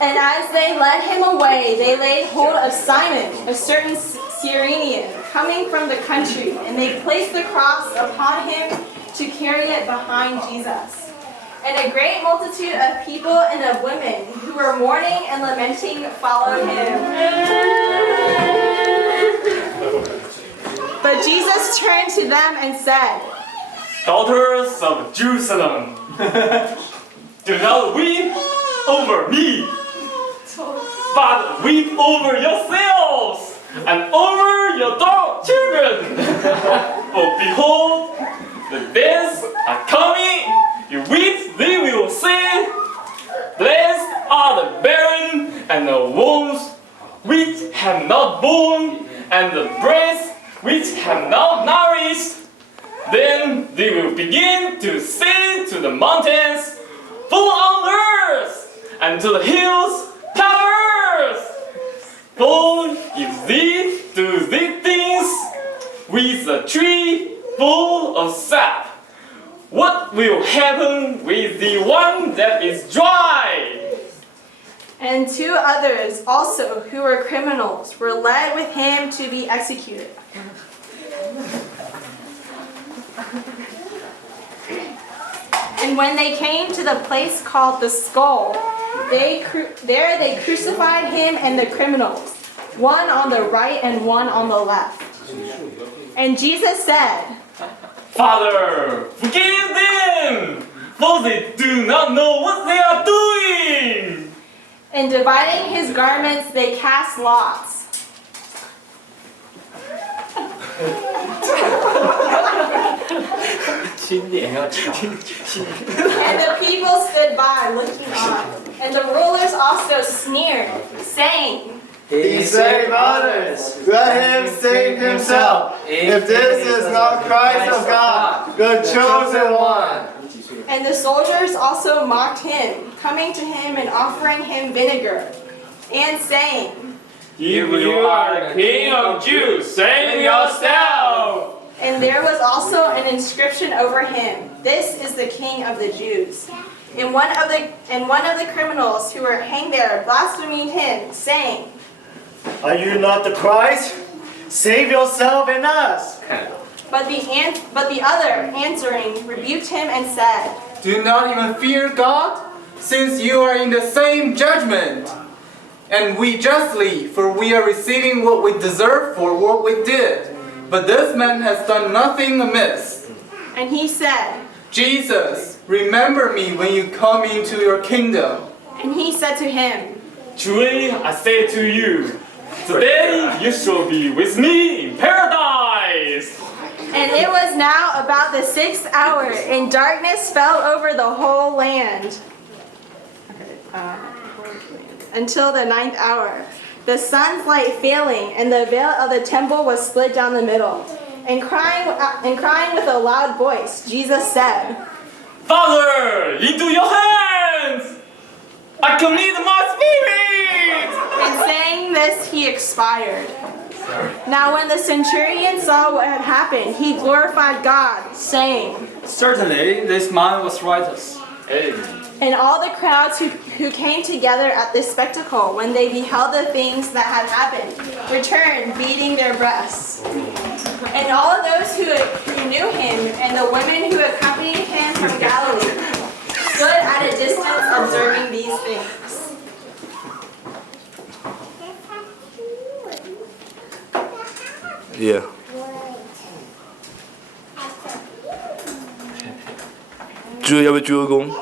And as they led him away, they laid hold of Simon, a certain Cyrenian, coming from the country, and they placed the cross upon him to carry it behind Jesus. And a great multitude of people and of women who were mourning and lamenting followed him. But Jesus turned to them and said, Daughters of Jerusalem, do not weep over me, but weep over yourselves and over your children. For behold, the days are coming in which they will say, blessed are the barren and the wombs which have not borne, and the breasts which have not nourished. Then they will begin to say to the mountains, fall on earth, and to the hills, cover earth. For if they do these things with a tree full of sap, what will happen with the one that is dry? And 2 others also, who were criminals, were led with him to be executed. And when they came to the place called the Skull, there they crucified him and the criminals, one on the right and one on the left. And Jesus said, Father, forgive them, for they do not know what they are doing. And dividing his garments, they cast lots. And the people stood by, looking on. And the rulers also sneered, saying, He saved others. Let him save himself. If this is not Christ of God, the chosen one. And the soldiers also mocked him, coming to him and offering him vinegar, and saying, If you are the King of Jews, save yourself. And there was also an inscription over him, This is the King of the Jews. And one of the criminals who were hanged there blasphemed him, saying, Are you not the Christ? Save yourself and us. But the other, answering, rebuked him and said, Do not even fear God, since you are in the same judgment. And we justly, for we are receiving what we deserve for what we did. But this man has done nothing amiss. And he said, Jesus, remember me when you come into your kingdom. And he said to him, Truly I say to you, today you shall be with me in paradise. And it was now about the 6th hour, and darkness fell over the whole land until the 9th hour, the sun's light failing, and the veil of the temple was split down the middle. And crying with a loud voice, Jesus said, Father, into your hands I commit my spirit. And saying this, he expired. Now when the centurion saw what had happened, he glorified God, saying, Certainly, this man was righteous. And all the crowds who came together at this spectacle, when they beheld the things that had happened, returned, beating their breasts. And all of those who knew him, and the women who accompanied him from Galilee, stood at a distance observing these things. Yeah. 주여要不要鞠个躬？